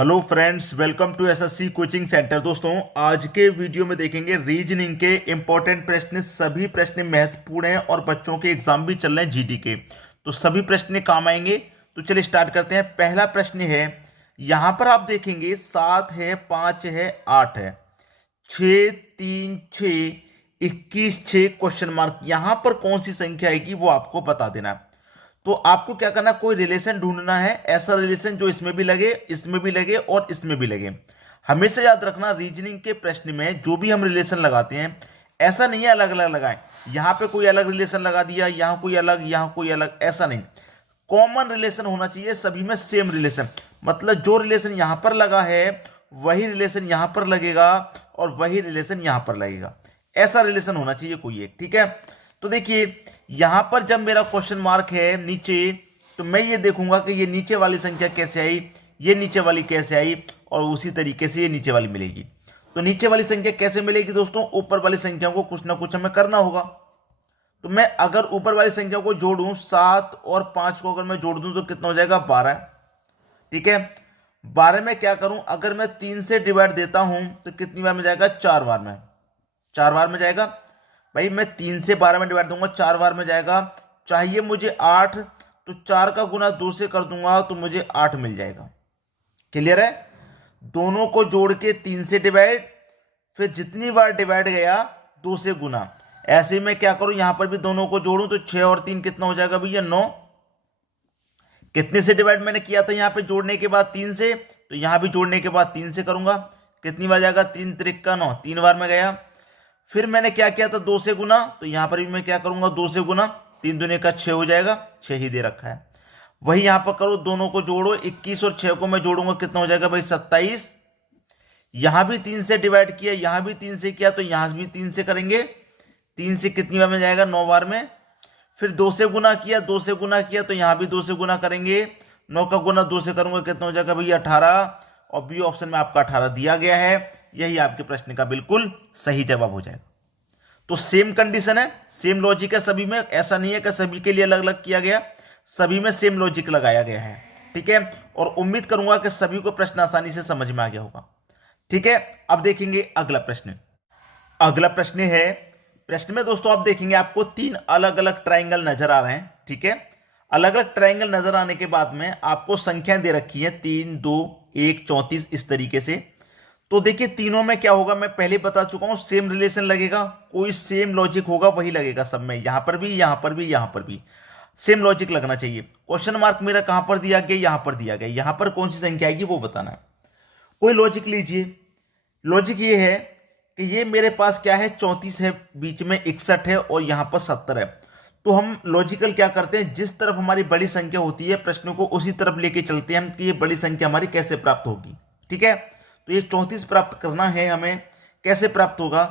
Hello friends, welcome to SSC coaching centre. दोस्तों, आज के वीडियो में देखेंगे रीजनिंग के इंपॉर्टेंट प्रश्न। सभी प्रश्न महत्वपूर्ण हैं और बच्चों के एग्जाम भी चल रहे हैं जीडी के, तो सभी प्रश्न काम आएंगे। तो चलिए स्टार्ट करते हैं। पहला प्रश्न है, यहां पर आप देखेंगे 7 है, 5 है, 8 है, 6, 3, 6, 21, 6 क्वेश्चन मार्क। यहां पर कौन सी संख्या आएगी वो आपको बता देना है। तो आपको क्या करना, कोई रिलेशन ढूंढना है, ऐसा रिलेशन जो इसमें भी लगे, इसमें भी लगे और इसमें भी लगे। हमेशा याद रखना, रीजनिंग के प्रश्न में जो भी हम रिलेशन लगाते हैं, ऐसा नहीं है अलग अलग लगाएं। यहां पे कोई अलग रिलेशन लगा दिया, यहां कोई अलग, यहां कोई अलग, ऐसा नहीं। कॉमन रिलेशन होना चाहिए सभी में, सेम रिलेशन। मतलब जो रिलेशन यहां पर लगा है वही रिलेशन यहां पर लगेगा और वही रिलेशन यहां पर लगेगा। ऐसा रिलेशन होना चाहिए कोई एक, ठीक है। तो देखिए, यहां पर जब मेरा क्वेश्चन मार्क है नीचे, तो मैं ये देखूंगा कि ये नीचे वाली संख्या कैसे आई, ये नीचे वाली कैसे आई, और उसी तरीके से ये नीचे वाली मिलेगी। तो नीचे वाली संख्या कैसे मिलेगी दोस्तों, ऊपर वाली संख्या को कुछ ना कुछ हमें करना होगा। तो मैं अगर ऊपर वाली संख्या को जोड़ूं, 7 और 5 को अगर मैं जोड़ दूं तो कितना हो जाएगा, 12। ठीक है, 12 में क्या करूं, अगर मैं 3 से डिवाइड देता हूं तो कितनी बार में जाएगा, 4 बार में। 4 बार में जाएगा भाई। मैं 3 से 12 में डिवाइड दूंगा, 4 बार में जाएगा। चाहिए मुझे 8, तो 4 का गुना 2 से कर दूंगा तो मुझे 8 मिल जाएगा। क्लियर है। दोनों को जोड़ के 3 से डिवाइड, फिर जितनी बार डिवाइड गया 2 से गुना। ऐसे ही मैं क्या करूं, यहां पर भी दोनों को जोड़ूं तो 6 और 3 कितना हो जाएगा भैया, 9। कितने से डिवाइड मैंने किया था यहां पे जोड़ने के बाद, 3 से, तो यहां भी जोड़ने के बाद 3 से करूंगा। कितनी बार जाएगा, 3 त्रिक 9, 3 बार में गया। फिर मैंने क्या किया था, 2 से गुना, तो यहां पर भी मैं क्या करूंगा, 2 से गुना, 3 दूने का 6 हो जाएगा, 6 ही दे रखा है। वही यहां पर करो, दोनों को जोड़ो, 21 और 6 को मैं जोड़ूंगा, कितना हो जाएगा भाई, 27। यहां भी 3 से डिवाइड किया, यहां भी 3 से किया, तो यहां भी 3 से करेंगे। 3 से कितनी बार में जाएगा, 9 बार में। फिर 2 से गुना किया, 2 से गुना किया, तो यहां भी 2 से गुना करेंगे। 9 का गुना 2 से करूंगा, कितना हो जाएगा भैया, 18। और बी ऑप्शन में आपका 18 दिया गया है। यही आपके प्रश्न का बिल्कुल सही जवाब हो जाएगा। तो सेम कंडीशन है, सेम लॉजिक है सभी में। ऐसा नहीं है कि सभी के लिए अलग अलग किया गया, सभी में सेम लॉजिक लगाया गया है। ठीक है, और उम्मीद करूंगा कि सभी को प्रश्न आसानी से समझ में आ गया होगा। ठीक है, अब देखेंगे अगला प्रश्न। अगला प्रश्न है, प्रश्न में दोस्तों आप देखेंगे आपको 3 अलग अलग ट्राइंगल नजर आ रहे हैं। ठीक है, अलग अलग ट्राइंगल नजर आने के बाद में आपको संख्याएं दे रखी है, 3, 2, 1, 34, इस तरीके से। तो देखिए, तीनों में क्या होगा, मैं पहले बता चुका हूं, सेम रिलेशन लगेगा, कोई सेम लॉजिक होगा वही लगेगा सब में। यहां पर भी, यहां पर भी, यहां पर भी सेम लॉजिक लगना चाहिए। क्वेश्चन मार्क मेरा कहां पर दिया गया, यहां पर दिया गया। यहां पर कौन सी संख्या आएगी वो बताना है। कोई लॉजिक लीजिए। लॉजिक ये है कि ये मेरे पास क्या है, 34 है, बीच में 61 है और यहां पर 70 है। तो हम लॉजिकल क्या करते हैं, जिस तरफ हमारी बड़ी संख्या होती है प्रश्न को उसी तरफ लेके चलते हैं हम कि ये बड़ी संख्या हमारी कैसे प्राप्त होगी। ठीक है, तो ये 34 प्राप्त करना है हमें। कैसे प्राप्त होगा,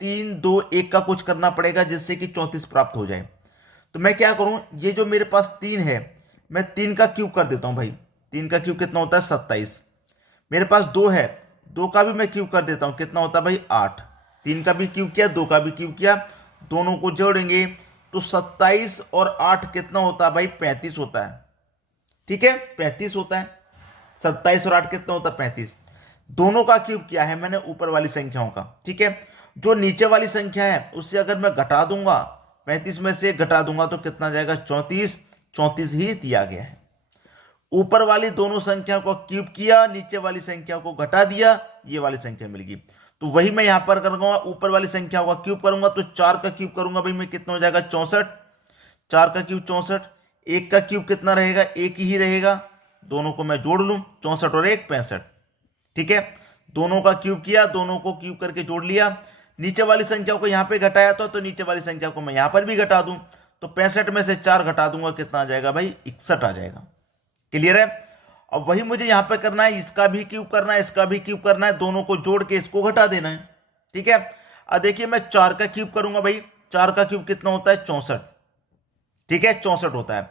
3, 2, 1 का कुछ करना पड़ेगा जिससे कि 34 प्राप्त हो जाए। तो मैं क्या करूं, ये जो मेरे पास 3 है, मैं 3 का क्यूब कर देता हूं भाई। 3 का क्यूब कितना होता है, 27। मेरे पास 2 है, 2 का भी मैं क्यूब कर देता हूं, कितना होता है भाई, 8। 3 का भी क्यूब किया, 2 का भी क्यूब किया, दोनों को जोड़ेंगे तो 27 और 8 कितना होता है भाई, 35 होता है। ठीक है, 35 होता है। 27 और 8 कितना होता है, 35। दोनों का क्यूब किया है मैंने ऊपर वाली संख्याओं का। ठीक है, जो नीचे वाली संख्या है उससे अगर मैं घटा दूंगा, 35 में से घटा दूंगा तो कितना जाएगा, 34। 34 ही दिया गया है। ऊपर वाली दोनों संख्या को क्यूब किया, नीचे वाली संख्या को घटा दिया, ये वाली संख्या मिलेगी। तो वही मैं यहां पर करूंगा, ऊपर वाली संख्या का क्यूब करूंगा तो 4 का क्यूब करूंगा भाई मैं, कितना हो जाएगा, 64। 4 का क्यूब 64। 1 का क्यूब कितना रहेगा, 1 ही रहेगा। दोनों को मैं जोड़ लूं, 64 और 1, 65। ठीक है, दोनों का क्यूब किया, दोनों को क्यूब करके जोड़ लिया। नीचे वाली संख्या को यहां पे घटाया था, तो नीचे वाली संख्या को मैं यहां पर भी घटा दूं, तो 65 में से 4 घटा दूंगा, कितना आ जाएगा भाई, 61 आ जाएगा। क्लियर है। अब वही मुझे यहां पे करना है, इसका भी क्यूब करना है, इसका भी क्यूब करना है, दोनों को जोड़ के इसको घटा देना है। ठीक है, अब देखिए मैं 4 का क्यूब करूंगा भाई। 4 का क्यूब कितना होता है, 64। ठीक है, 64 होता है।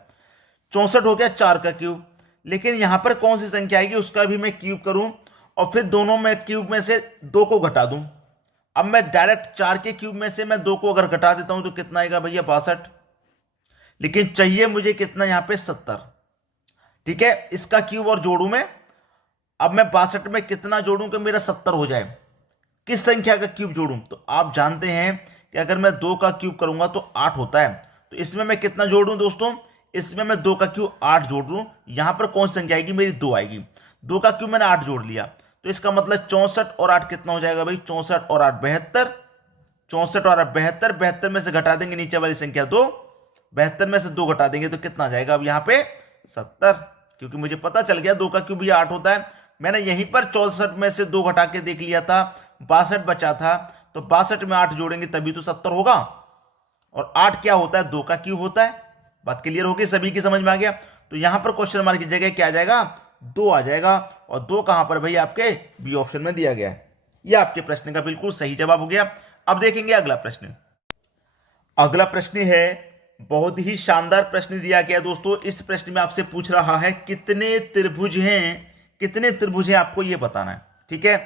64 हो गया 4 का क्यूब। लेकिन यहां पर कौन सी संख्या आएगी, उसका भी मैं क्यूब करूं और फिर दोनों में क्यूब में से 2 को घटा दूं। अब मैं डायरेक्ट 4 के क्यूब में से मैं 2 को अगर घटा देता हूं तो कितना आएगा भैया, 62। लेकिन चाहिए मुझे कितना, यहां पे 70। ठीक है, इसका क्यूब और जोड़ू मैं। अब मैं 62 में कितना जोड़ूं कि मेरा 70 हो जाए, किस संख्या का क्यूब जोड़ूं? तो आप जानते हैं कि अगर मैं 2 का क्यूब करूंगा तो 8 होता है। तो इसमें मैं कितना जोड़ूं दोस्तों? इसमें मैं 2 का क्यूब 8 जोड़ लूं। यहां पर कौन सी संख्या आएगी? मेरी 2 आएगी। 2 का क्यूब मैंने 8 जोड़ लिया, तो इसका मतलब 64 और 8 कितना हो जाएगा भाई? 64 और 8 72। 64 और 8 72। 72 में से घटा देंगे नीचे वाली संख्या 2, 72 में से 2 घटा देंगे तो कितना आ जाएगा अब यहाँ पे? 70। क्योंकि मुझे पता चल गया 2 का क्यूब ये 8 होता है। मैंने यहीं पर 64 में से 2 घटा के देख लिया था, 62 बचा था। तो 62 में 8 जोड़ेंगे तभी तो 70 होगा। और 8 क्या होता है? 2 का क्यूब होता है। बात क्लियर होगी? सभी की समझ में आ गया? तो यहां पर क्वेश्चन मार्क की जगह क्या आ जाएगा? 2 आ जाएगा। और 2 कहां पर भाई? आपके बी ऑप्शन में दिया गया है। यह आपके प्रश्न का बिल्कुल सही जवाब हो गया। अब देखेंगे अगला प्रश्न। अगला प्रश्न है, बहुत ही शानदार प्रश्न दिया गया दोस्तों। इस प्रश्न में आपसे पूछ रहा है कितने त्रिभुज हैं, कितने त्रिभुज हैं आपको यह बताना है। ठीक है,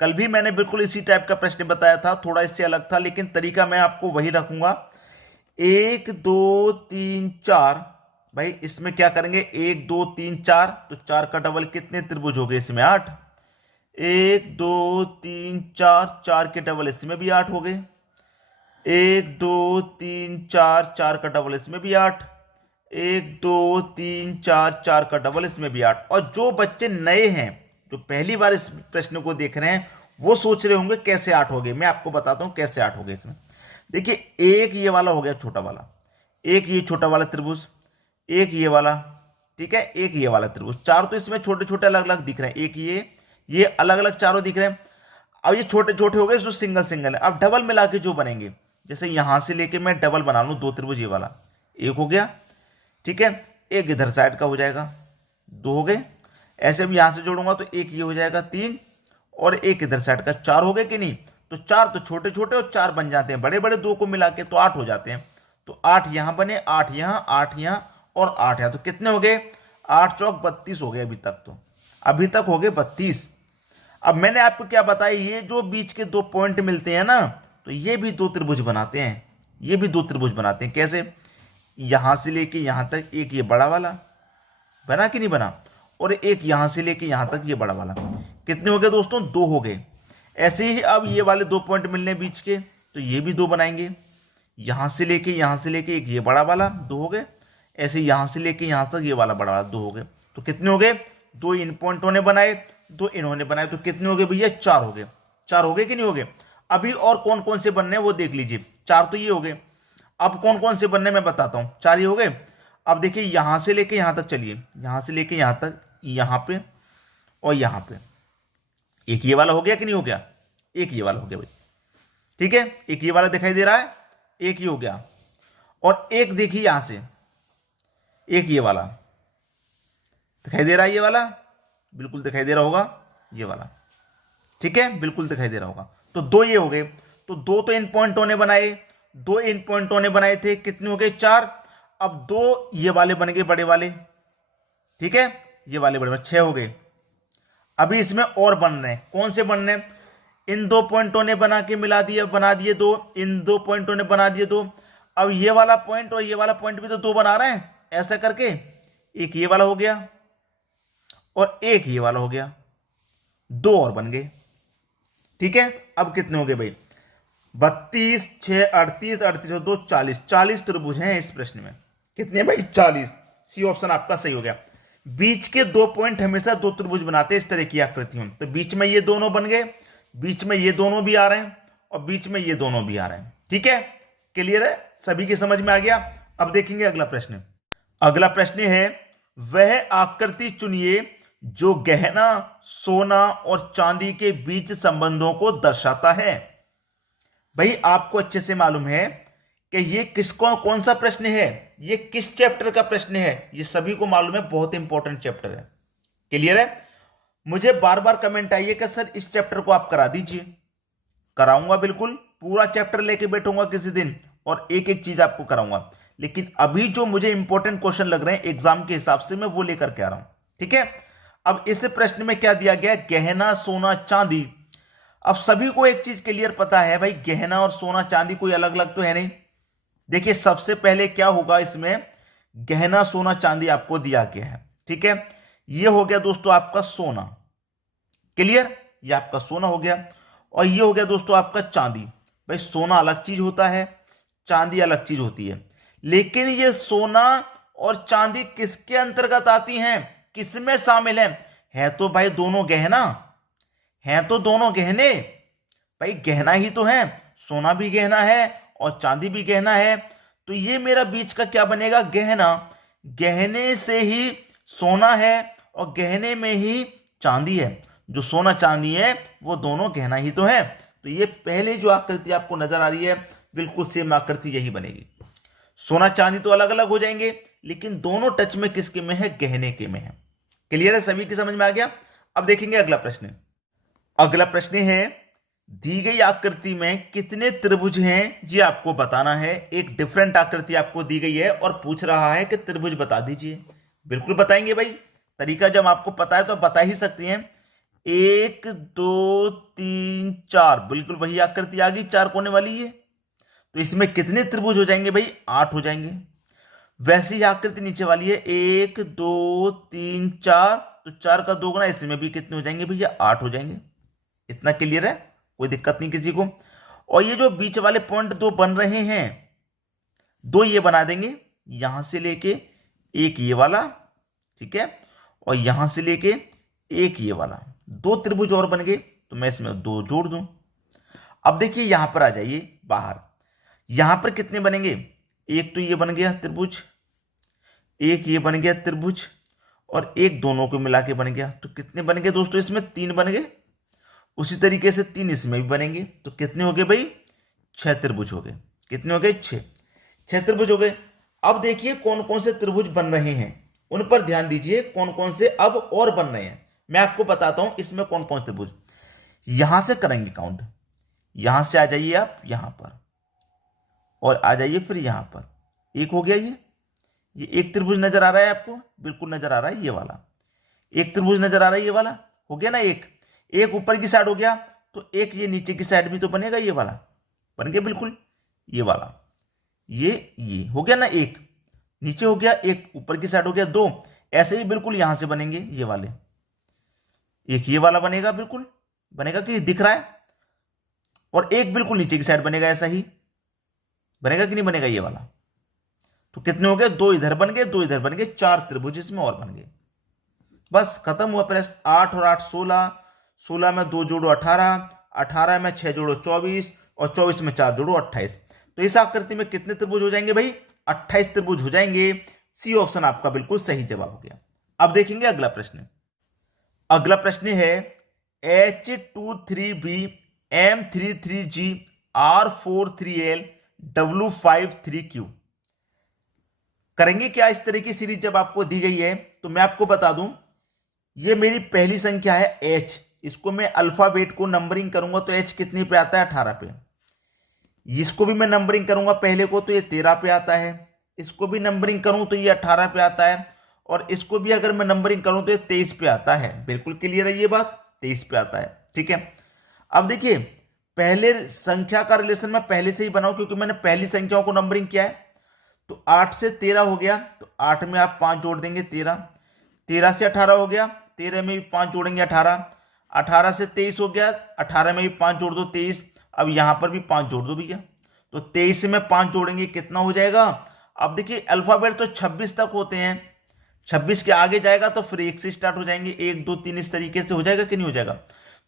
कल भी मैंने बिल्कुल इसी टाइप का प्रश्न बताया था, थोड़ा इससे अलग था, लेकिन तरीका मैं आपको वही रखूंगा। 1 2 3 4। भाई इसमें क्या करेंगे? 1 2 3 4, तो 4 का डबल कितने त्रिभुज हो गए? इसमें 8। 1 2 3 4, 4 के डबल इसमें भी 8 हो गए। 1 2 3 4, 4 का डबल इसमें भी 8। 1 2 3 4, 4 का डबल इसमें भी 8। और जो बच्चे नए हैं, जो पहली बार इस प्रश्न को देख रहे हैं, वो सोच रहे होंगे कैसे 8 हो गए। मैं आपको बताता हूं कैसे 8 हो गए इसमें। देखिए, एक ये वाला हो गया छोटा वाला, एक ये छोटा वाला त्रिभुज, एक ये वाला, ठीक है, एक ये वाला त्रिभुज। चार तो इसमें छोटे छोटे अलग अलग दिख रहे हैं, एक ये अलग अलग चारों दिख रहे हैं। अब ये छोटे छोटे हो गए जो सिंगल सिंगल है। अब डबल मिला के जो बनेंगे, जैसे यहां से लेके मैं डबल बना लूं 2 त्रिभुज, ये वाला एक हो गया, ठीक है, एक इधर साइड का हो जाएगा, 2 हो गए। ऐसे भी यहां से जोड़ूंगा तो एक ये हो जाएगा 3, और एक इधर साइड का 4 हो गए कि नहीं? तो 4 तो छोटे छोटे और 4 बन जाते हैं बड़े बड़े, 2 को मिला के तो 8 हो जाते हैं। तो 8 यहां बने, 8 यहां, 8 यहां और 8 यहां, तो कितने हो गए? 8 चौक 32 हो गए। अभी तक हो गए 32। अब मैंने आपको क्या बताया, ये जो बीच के 2 पॉइंट मिलते हैं ना, तो ये भी 2 त्रिभुज बनाते हैं। ये भी 2 त्रिभुज बनाते हैं। कैसे? यहां से लेके यहां तक एक ये बड़ा वाला बना कि नहीं बना, और एक यहां से लेके यहां तक ये बड़ा वाला। कितने हो गए दोस्तों? 2 हो गए। ऐसे ही अब ये वाले 2 पॉइंट मिलने बीच के, तो ये भी 2 बनाएंगे। यहां से लेके एक ये बड़ा वाला, 2 हो गए। ऐसे यहां से लेके यहां तक ये वाला बड़ा वाला, 2 हो गए। तो कितने हो गए? 2 इन पॉइंटों ने बनाए, 2 इन्होंने बनाए, तो कितने हो गए भैया? 4 हो गए। 4 हो गए कि नहीं हो गए? अभी और कौन कौन से बनने हैं वो देख लीजिए। 4 तो ये हो गए, अब कौन कौन से बनने मैं बताता हूं। 4 ये हो गए। अब देखिए, यहां से लेके यहां तक चलिए, यहां से लेके यहां तक, यहां पे और यहां पे एक ये वाला हो गया कि नहीं हो गया? एक ये वाला हो गया भाई, ठीक है, एक ये वाला दिखाई दे रहा है, एक ये हो गया। और एक देखिए यहां से एक ये वाला दिखाई दे रहा है, ये वाला बिल्कुल दिखाई दे रहा होगा, ये वाला, ठीक है, बिल्कुल दिखाई दे रहा होगा। तो 2 ये हो गए। तो 2 तो इन पॉइंटों ने बनाए, 2 इन पॉइंटों ने बनाए थे, कितने हो गए? 4। अब 2 ये वाले बन गए बड़े वाले, ठीक है, ये वाले बड़े वाले 6 हो गए। अभी इसमें और बन रहे हैं। कौन से बन रहे हैं? इन 2 पॉइंटों ने बना के मिला दिए, बना दिए 2, इन 2 पॉइंटों ने बना दिए 2। अब ये वाला पॉइंट और ये वाला पॉइंट भी तो 2 बना रहे हैं। ऐसा करके एक ये वाला हो गया और एक ये वाला हो गया, 2 और बन गए, ठीक है। अब कितने हो गए भाई? 32 6 38, 38 और 2 40, 40 त्रिभुज हैं इस प्रश्न में। कितने भाई? 40। सी ऑप्शन आपका सही हो गया। बीच के 2 पॉइंट हमेशा 2 त्रिभुज बनाते हैं इस तरह की आकृतियों। तो बीच में ये दोनों बन गए, बीच में ये दोनों भी आ रहे हैं और बीच में ये दोनों भी आ रहे हैं, ठीक है। क्लियर है? सभी की समझ में आ गया। अब देखेंगे अगला प्रश्न। अगला प्रश्न है, वह आकृति चुनिए जो गहना, सोना और चांदी के बीच संबंधों को दर्शाता है। भाई आपको अच्छे से मालूम है कि ये किसको, कौन सा प्रश्न है, ये किस चैप्टर का प्रश्न है, ये सभी को मालूम है, बहुत इंपॉर्टेंट चैप्टर है। क्लियर है? मुझे बार बार कमेंट आई है कि सर इस चैप्टर को आप करा दीजिए। कराऊंगा, बिल्कुल पूरा चैप्टर लेके बैठूंगा किसी दिन और एक एक चीज आपको कराऊंगा। लेकिन अभी जो मुझे इंपॉर्टेंट क्वेश्चन लग रहे हैं एग्जाम के हिसाब से, मैं वो लेकर के आ रहा हूं, ठीक है। अब इस प्रश्न में क्या दिया गया? गहना, सोना, चांदी। अब सभी को एक चीज क्लियर पता है भाई, गहना और सोना चांदी कोई अलग अलग तो है नहीं। देखिए, सबसे पहले क्या होगा इसमें, गहना, सोना, चांदी आपको दिया गया है, ठीक है। यह हो गया दोस्तों आपका सोना, क्लियर? ये आपका सोना हो गया। और ये हो गया दोस्तों आपका चांदी। भाई सोना अलग चीज होता है, चांदी अलग चीज होती है, लेकिन ये सोना और चांदी किसके अंतर्गत आती हैं, किसमें शामिल है तो भाई दोनों गहना, है तो दोनों गहने। भाई गहना ही तो है, सोना भी गहना है और चांदी भी गहना है। तो ये मेरा बीच का क्या बनेगा, गहना। गहने से ही सोना है और गहने में ही चांदी है। जो सोना चांदी है वो दोनों गहना ही तो है। तो ये पहले जो आकृति आपको नजर आ रही है बिल्कुल सेम आकृति यही बनेगी। सोना चांदी तो अलग अलग हो जाएंगे, लेकिन दोनों टच में किसके में है, गहने के में है। क्लियर है, सभी की समझ में आ गया। अब देखेंगे अगला प्रश्न। अगला प्रश्न है, दी गई आकृति में कितने त्रिभुज हैं जी आपको बताना है। एक डिफरेंट आकृति आपको दी गई है और पूछ रहा है कि त्रिभुज बता दीजिए। बिल्कुल बताएंगे भाई, तरीका जब आपको पता है तो बता ही सकती हैं। 1 2 3 4, बिल्कुल वही आकृति आ गई, 4 कोने वाली है। तो इसमें कितने त्रिभुज हो जाएंगे भाई, 8 हो जाएंगे। वैसी ही आकृति नीचे वाली है 1 2 3 4, तो 4 का 2 गुना, इसमें भी कितने हो जाएंगे भैया, 8 हो जाएंगे। इतना क्लियर है, कोई दिक्कत नहीं किसी को। और ये जो बीच वाले पॉइंट 2 बन रहे हैं, 2 ये बना देंगे, यहां से लेके एक ये वाला, ठीक है, और यहां से लेके एक ये वाला, 2 त्रिभुज और बन गए। तो मैं इसमें 2 जोड़ दूं। अब देखिए यहां पर आ जाइए बाहर, यहां पर कितने बनेंगे, एक तो ये बन गया त्रिभुज, एक ये बन गया त्रिभुज, और एक दोनों को मिला के बन गया। तो कितने बन गए दोस्तों, इसमें 3 बन गए। उसी तरीके से 3 इसमें भी बनेंगे। तो कितने हो गए भाई, 6 त्रिभुज हो गए। कितने हो गए, 6 त्रिभुज हो गए। अब देखिए कौन कौन से त्रिभुज बन रहे हैं, उन पर ध्यान दीजिए, कौन कौन से अब और बन रहे हैं। मैं आपको बताता हूं इसमें कौन कौन से त्रिभुज। यहां से करेंगे काउंट, यहां से आ जाइए आप यहां पर, और आ जाइए फिर यहां पर। एक हो गया, ये एक त्रिभुज नजर आ रहा है आपको, बिल्कुल नजर आ रहा है ये वाला। एक त्रिभुज नजर आ रहा है ये वाला, हो गया ना। एक ऊपर की साइड हो गया, तो एक ये नीचे की साइड भी तो बनेगा, ये वाला बन गया बिल्कुल, ये वाला, ये हो गया ना। एक नीचे हो गया, एक ऊपर की साइड हो गया, 2 ऐसे ही बिल्कुल यहां से बनेंगे ये वाले। एक ये वाला बनेगा, बिल्कुल बनेगा कि दिख रहा है, और एक बिल्कुल नीचे की साइड बनेगा, ऐसा ही बनेगा कि नहीं बनेगा ये वाला। तो कितने हो गए, 2 इधर बन गए, 2 इधर बन गए, 4 त्रिभुज इसमें और बन गए। बस खत्म हुआ प्रश्न। 8 और 8 16, 16 में 2 जोड़ो 18, 18 में 6 जोड़ो 24, और 24 में 4 जोड़ो 28। तो इस आकृति में कितने त्रिभुज हो जाएंगे भाई, 28 त्रिभुज हो जाएंगे। सी ऑप्शन आपका बिल्कुल सही जवाब हो गया। अब देखेंगे अगला प्रश्न। अगला प्रश्न है, H23B M33G R43L W53Q। करेंगे क्या इस तरह की सीरीज जब आपको दी गई है। तो मैं आपको बता दूं, ये मेरी पहली संख्या है H, इसको मैं अल्फाबेट को नंबरिंग करूंगा तो H कितने पे आता है, 18 पे। इसको भी मैं नंबरिंग करूंगा पहले को तो ये 13 पे आता है। इसको भी नंबरिंग करूं तो ये 18 पे आता है, और इसको भी अगर मैं नंबरिंग करूं तो ये 23 पे आता है। बिल्कुल क्लियर है ये बात, 23 पे आता है, ठीक है। अब देखिए पहले संख्या का रिलेशन मैं पहले से ही बनाऊं, क्योंकि मैंने पहली संख्याओं को नंबरिंग किया है। तो 8 से 13 हो गया, तो 8 में आप 5 जोड़ देंगे 13, 13 से 18 हो गया, 13 में भी 5 जोड़ेंगे 18, 18 से 23 हो गया, 18 में भी 5 जोड़ दो 23। अब यहां पर भी 5 जोड़ दो भैया, तो 23 में 5 जोड़ेंगे कितना हो जाएगा। अब देखिए अल्फाबेट तो 26 तक होते हैं, 26 के आगे जाएगा तो फिर 1 से स्टार्ट हो जाएंगे, 1 2 3 इस तरीके से हो जाएगा कि नहीं हो जाएगा।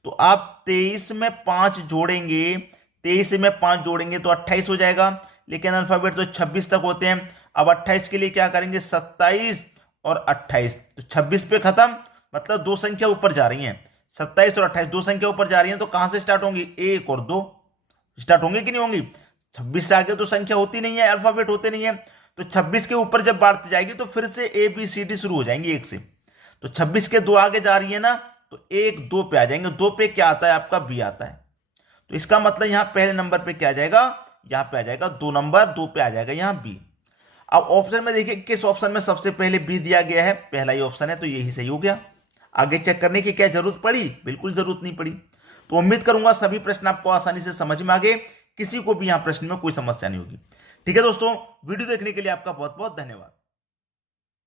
तो आप 23 में 5 जोड़ेंगे, 23 में 5 जोड़ेंगे तो 28 हो जाएगा, लेकिन अल्फाबेट तो 26 तक होते हैं। अब 28 के लिए क्या करेंगे, 27 और 28, तो 26 पे खत्म, मतलब 2 संख्या ऊपर जा रही हैं, 27 और 28 2 संख्या ऊपर जा रही हैं। तो कहां से स्टार्ट होंगी, 1 और 2 स्टार्ट होंगे कि नहीं होंगी। 26 से आगे तो संख्या होती नहीं है, अल्फाबेट होते नहीं है। तो 26 के ऊपर जब बढ़ती जाएगी तो फिर से ABCD शुरू हो जाएंगी 1 से। तो 26 के 2 आगे जा रही है ना, तो 1 2 पे आ जाएंगे, 2 पे क्या आता है आपका, B आता है। तो इसका मतलब यहां पहले नंबर पे क्या आ जाएगा, यहां पे आ जाएगा 2 नंबर, 2 पे आ जाएगा यहां B। अब ऑप्शन में देखिए किस ऑप्शन में सबसे पहले B दिया गया है, पहला ही ऑप्शन है, तो यही सही हो गया। आगे चेक करने की क्या जरूरत पड़ी, बिल्कुल जरूरत नहीं पड़ी। तो उम्मीद करूंगा सभी प्रश्न आपको आसानी से समझ में आ गए, किसी को भी यहां प्रश्न में कोई समस्या नहीं होगी। ठीक है दोस्तों, वीडियो देखने के लिए आपका बहुत बहुत धन्यवाद।